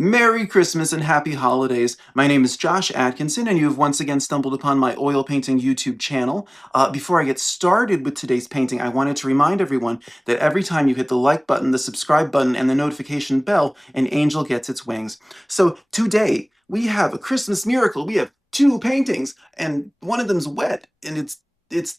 Merry Christmas and Happy Holidays. My name is Josh Atkinson, and you have once again stumbled upon my oil painting YouTube channel. Before I get started with today's painting, I wanted to remind everyone that every time you hit the like button, the subscribe button, and the notification bell, an angel gets its wings. So today, we have a Christmas miracle. We have two paintings, and one of them's wet, and it's this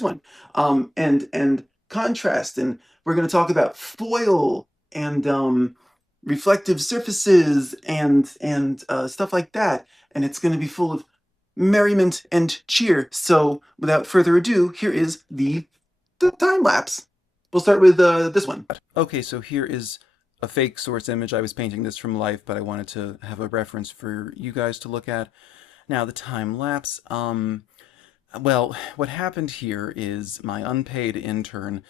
one, and contrast, and we're going to talk about foil and reflective surfaces and stuff like that. And it's going to be full of merriment and cheer. So without further ado, here is the time lapse. We'll start with this one. Okay, so here is a fake source image. I was painting this from life, but I wanted to have a reference for you guys to look at. Now the time lapse. Well, what happened here is my unpaid intern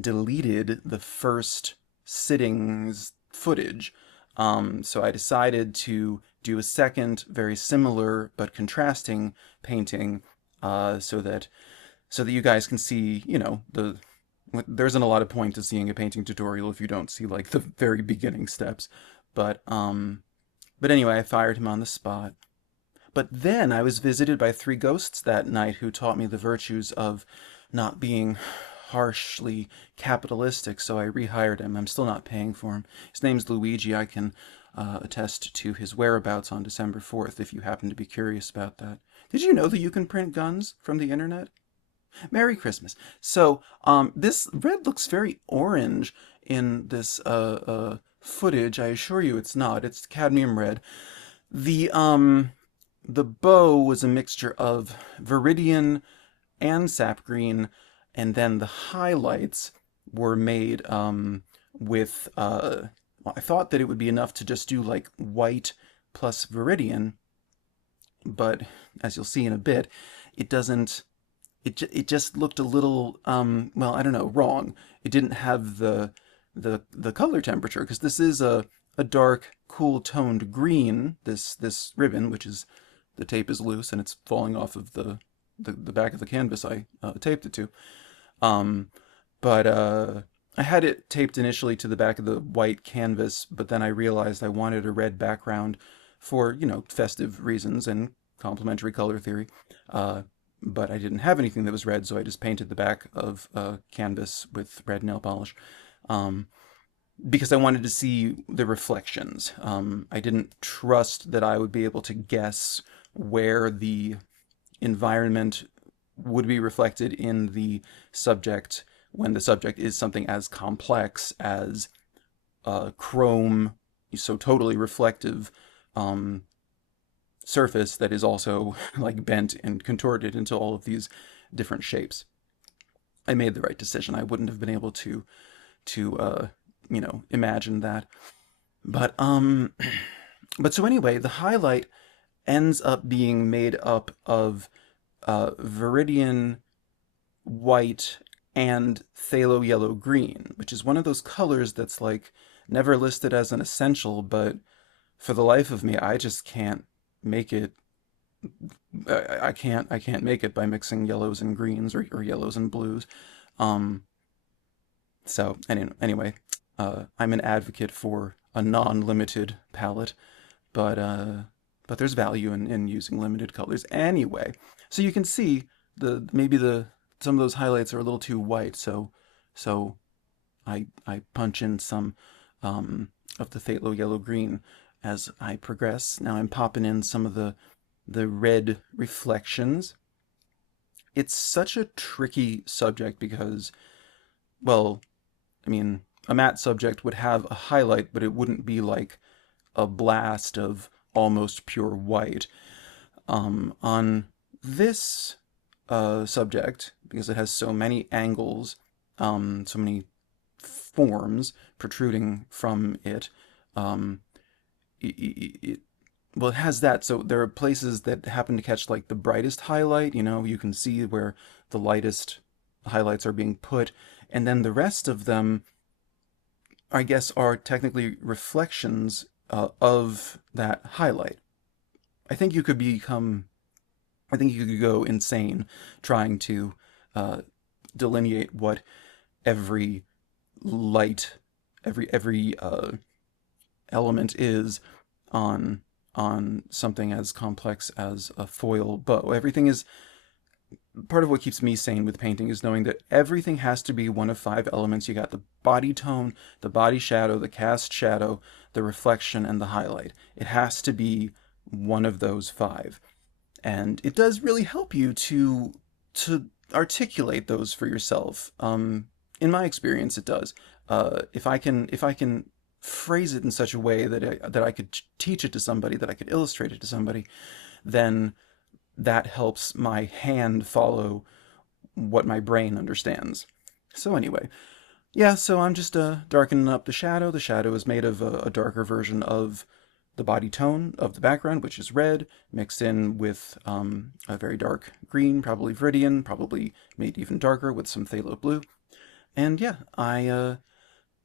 deleted the first sitting's footage. So I decided to do a second, very similar but contrasting painting, so that you guys can see, there isn't a lot of point to seeing a painting tutorial if you don't see like the very beginning steps. But anyway, I fired him on the spot. But then I was visited by three ghosts that night who taught me the virtues of not being harshly capitalistic, so I rehired him. I'm still not paying for him. His name's Luigi. I can attest to his whereabouts on December 4th if you happen to be curious about that. Did you know that you can print guns from the internet? Merry Christmas. So, this red looks very orange in this footage. I assure you it's not. It's cadmium red. The bow was a mixture of Viridian and sap green, and then the highlights were made with, well, I thought that it would be enough to just do like white plus Viridian, but as you'll see in a bit, it doesn't, it just looked a little, well, I don't know, wrong. It didn't have the color temperature, because this is a dark, cool toned green, this ribbon, which is, the tape is loose and it's falling off of the back of the canvas I taped it to. But I had it taped initially to the back of the white canvas, but then I realized I wanted a red background for, festive reasons and complementary color theory. But I didn't have anything that was red, so I just painted the back of canvas with red nail polish. Because I wanted to see the reflections. I didn't trust that I would be able to guess where the environment would be reflected in the subject when the subject is something as complex as chrome, so totally reflective surface that is also like bent and contorted into all of these different shapes. I made the right decision. I wouldn't have been able to imagine that. But so anyway, the highlight ends up being made up of Viridian white and phthalo yellow green, which is one of those colors that's like never listed as an essential, but for the life of me, I just can't make it. I can't make it by mixing yellows and greens or yellows and blues. So anyway, I'm an advocate for a non-limited palette, but there's value in using limited colors anyway. So you can see maybe some of those highlights are a little too white, so I punch in some of the phthalo yellow green as I progress. Now I'm popping in some of the red reflections. It's such a tricky subject because, well, I mean, a matte subject would have a highlight, but it wouldn't be like a blast of almost pure white. On this subject, because it has so many angles, so many forms protruding from it, well, it has that, so there are places that happen to catch like the brightest highlight, you can see where the lightest highlights are being put, and then the rest of them, I guess, are technically reflections of that highlight. I think you could go insane trying to delineate what every light, every element is on something as complex as a foil bow. Everything is part of what keeps me sane with painting is knowing that everything has to be one of five elements. You got the body tone, the body shadow, the cast shadow, the reflection, and the highlight. It has to be one of those five. And it does really help you to articulate those for yourself. In my experience, it does. If I can phrase it in such a way that I could teach it to somebody, that I could illustrate it to somebody, then that helps my hand follow what my brain understands. So anyway, yeah, so I'm just darkening up the shadow. The shadow is made of a darker version of the body tone of the background, which is red, mixed in with a very dark green, probably Viridian, probably made even darker with some phthalo blue. And yeah, I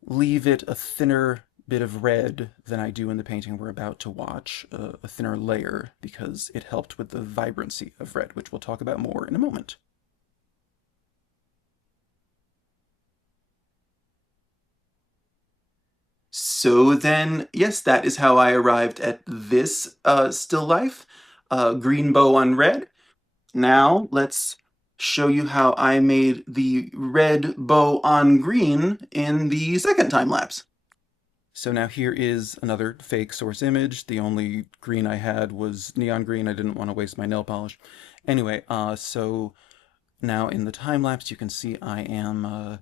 leave it a thinner bit of red than I do in the painting we're about to watch, a thinner layer, because it helped with the vibrancy of red, which we'll talk about more in a moment. So then, yes, that is how I arrived at this still life, green bow on red. Now let's show you how I made the red bow on green in the second time lapse. So now here is another fake source image. The only green I had was neon green. I didn't want to waste my nail polish. Anyway, so now in the time lapse you can see I am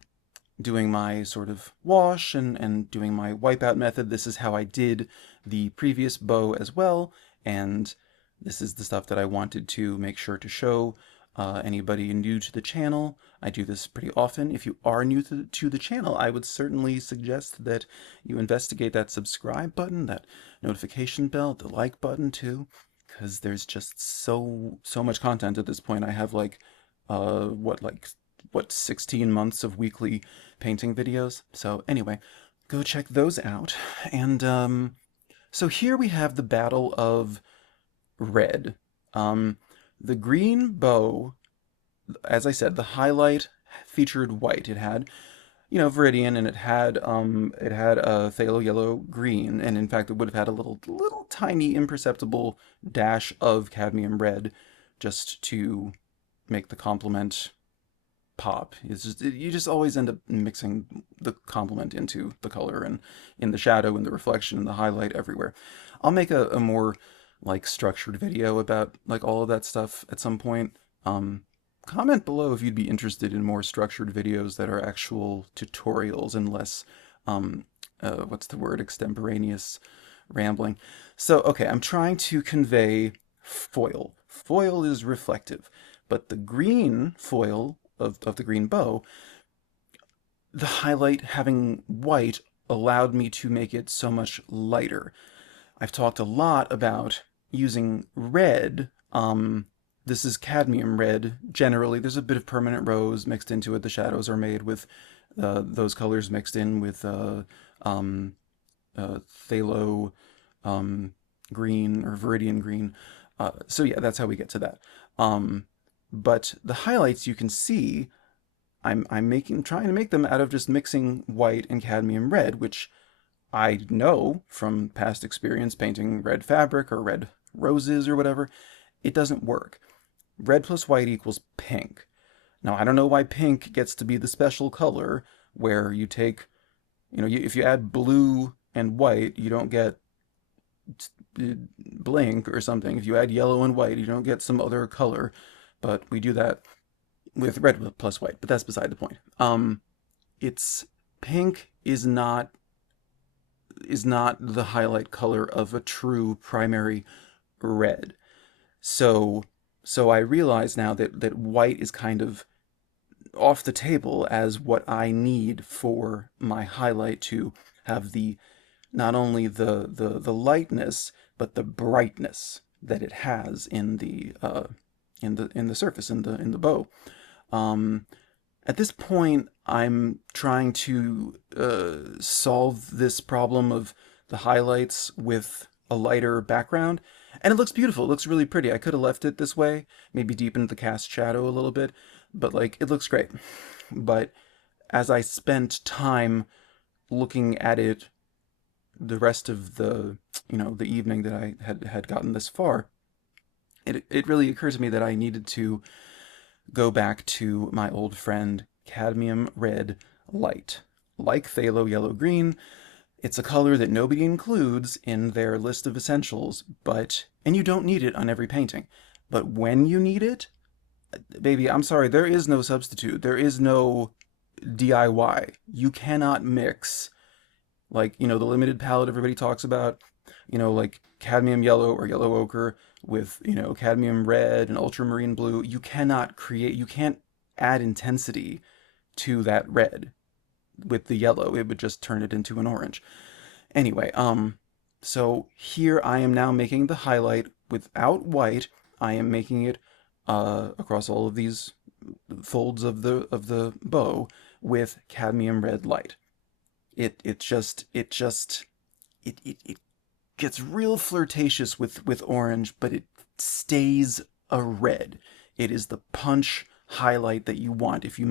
doing my sort of wash and doing my wipeout method. This is how I did the previous bow as well, and this is the stuff that I wanted to make sure to show anybody new to the channel. I do this pretty often. If you are new to the channel, I would certainly suggest that you investigate that subscribe button, that notification bell, the like button too, because there's just so much content at this point. I have like what 16 months of weekly painting videos. So anyway, go check those out. And so here we have the Battle of Red. The green bow, as I said, the highlight featured white. It had, Viridian, and it had a phthalo yellow green, and in fact it would have had a little tiny imperceptible dash of cadmium red just to make the complement pop. It's just you just always end up mixing the complement into the color and in the shadow and the reflection and the highlight everywhere. I'll make a more like structured video about like all of that stuff at some point. Comment below if you'd be interested in more structured videos that are actual tutorials and less what's the word, extemporaneous rambling. So okay, I'm trying to convey foil. Foil is reflective, but the green foil of the green bow, the highlight having white allowed me to make it so much lighter. I've talked a lot about using red. This is cadmium red. Generally, there's a bit of permanent rose mixed into it. The shadows are made with those colors mixed in with phthalo green or viridian green. So yeah, that's how we get to that. But the highlights you can see, I'm trying to make them out of just mixing white and cadmium red, which I know from past experience painting red fabric or red roses or whatever, it doesn't work. Red plus white equals pink. Now, I don't know why pink gets to be the special color where you take, if you add blue and white, you don't get blink or something. If you add yellow and white, you don't get some other color. But we do that with red plus white, but that's beside the point. It's pink is not the highlight color of a true primary red. So I realize now that white is kind of off the table as what I need for my highlight to have the not only the lightness but the brightness that it has in the surface in the bow. At this point, I'm trying to solve this problem of the highlights with a lighter background, and it looks beautiful. It looks really pretty. I could have left it this way, maybe deepened the cast shadow a little bit, but like it looks great. But as I spent time looking at it the rest of the, the evening that I had gotten this far, it really occurred to me that I needed to go back to my old friend Cadmium Red Light. Like Phthalo Yellow Green, it's a color that nobody includes in their list of essentials, and you don't need it on every painting. But when you need it, baby, I'm sorry, there is no substitute. There is no DIY. You cannot mix, like, the limited palette everybody talks about, like cadmium yellow or yellow ochre with, cadmium red and ultramarine blue. You can't add intensity to that red with the yellow. It would just turn it into an orange. Anyway, so here I am now making the highlight without white. I am making it across all of these folds of the bow with cadmium red light. It gets real flirtatious with orange, but it stays a red. It is the punch highlight that you want. If you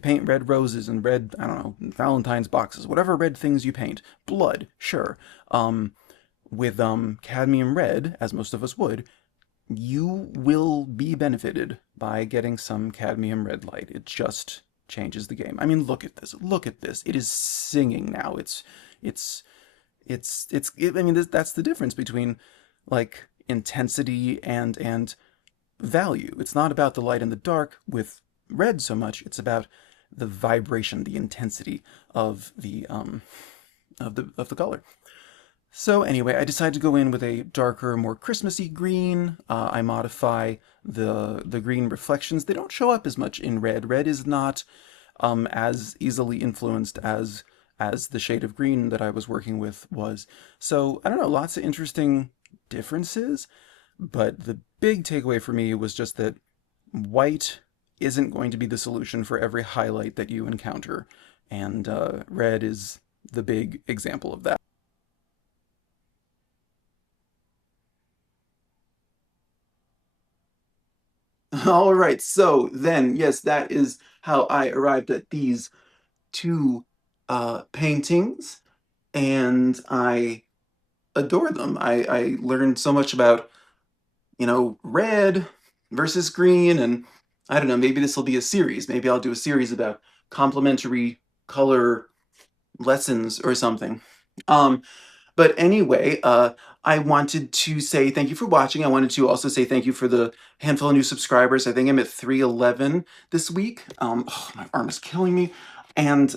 paint red roses and red, I don't know, Valentine's boxes, whatever red things you paint, blood, sure. With cadmium red, as most of us would, you will be benefited by getting some cadmium red light. It just changes the game. I mean, look at this. Look at this. It is singing now. It's I mean, that's the difference between like intensity and value. It's not about the light and the dark with red so much. It's about the vibration, the intensity of the color. So anyway, I decided to go in with a darker, more Christmassy green. I modify the green reflections. They don't show up as much in red. Red is not as easily influenced as the shade of green that I was working with was. So I don't know, lots of interesting differences, but the big takeaway for me was just that white isn't going to be the solution for every highlight that you encounter, and red is the big example of that. All right, so then, yes, that is how I arrived at these two paintings, and I adore them. I learned so much about, red versus green, and I don't know, maybe this will be a series. Maybe I'll do a series about complementary color lessons or something. Um, but anyway, I wanted to say thank you for watching. I wanted to also say thank you for the handful of new subscribers. I think I'm at 311 this week. Oh, my arm is killing me. And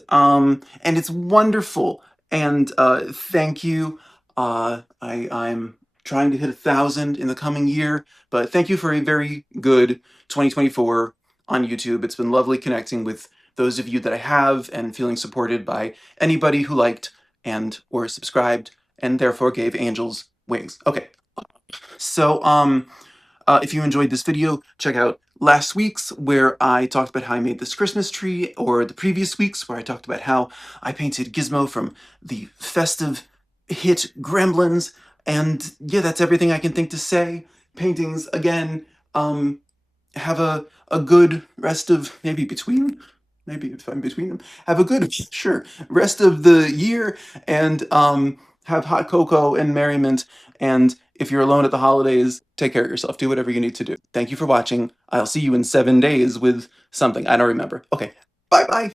it's wonderful. And thank you. I'm trying to hit 1,000 in the coming year, but thank you for a very good 2024 on YouTube. It's been lovely connecting with those of you that I have and feeling supported by anybody who liked and or subscribed and therefore gave angels wings. Okay, so if you enjoyed this video, check out last week's where I talked about how I made this Christmas tree, or the previous week's where I talked about how I painted Gizmo from the festive hit Gremlins. And yeah, that's everything I can think to say. Paintings, again, have a good rest of, maybe if I'm between them, have a good, sure, rest of the year, and have hot cocoa and merriment. And if you're alone at the holidays, take care of yourself. Do whatever you need to do. Thank you for watching. I'll see you in 7 days with something. I don't remember. Okay, bye-bye.